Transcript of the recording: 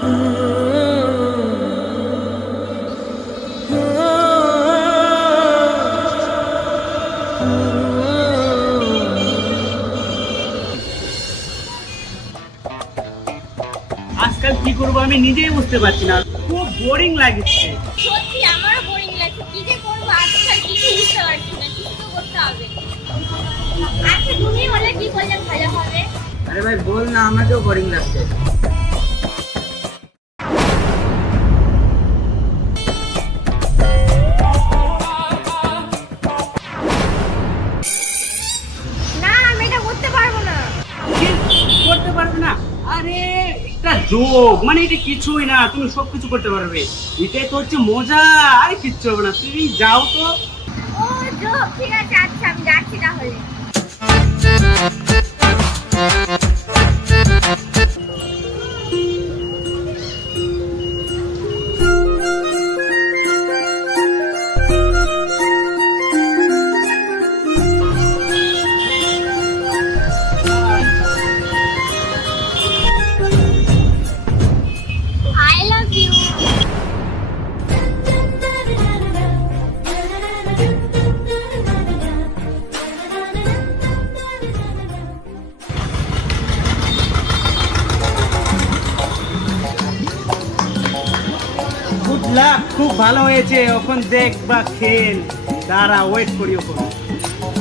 আজকাল কি করবো আমি নিজেই বুঝতে পারছি না, খুব বোরিং লাগছে। সত্যি আমারও বোরিং লাগছে, কি যে করবো আজকাল কিছু বুঝতে পারছি না, কিছু তো করতে হবে। আচ্ছা তুমি হলে কি করলে ভালো হবে? আরে ভাই বল না, আমাকেও বোরিং লাগছে। না আমি এটা করতে পারবো না। করতে পারবে না? আরে এটা যোগ, মানে এটা কিছুই না, তুমি সবকিছু করতে পারবে। এটাই তো হচ্ছে মজা, আরে কিচ্ছু হবে না, তুমি যাও তো। ও যোগ, ঠিক আছে, আচ্ছা আমি যাচ্ছি তাহলে। I love you. Good luck, খুব ভালো হয়েছে। এখন দেখ বা খেল, দাঁড়া ওয়েট করি ওখানে।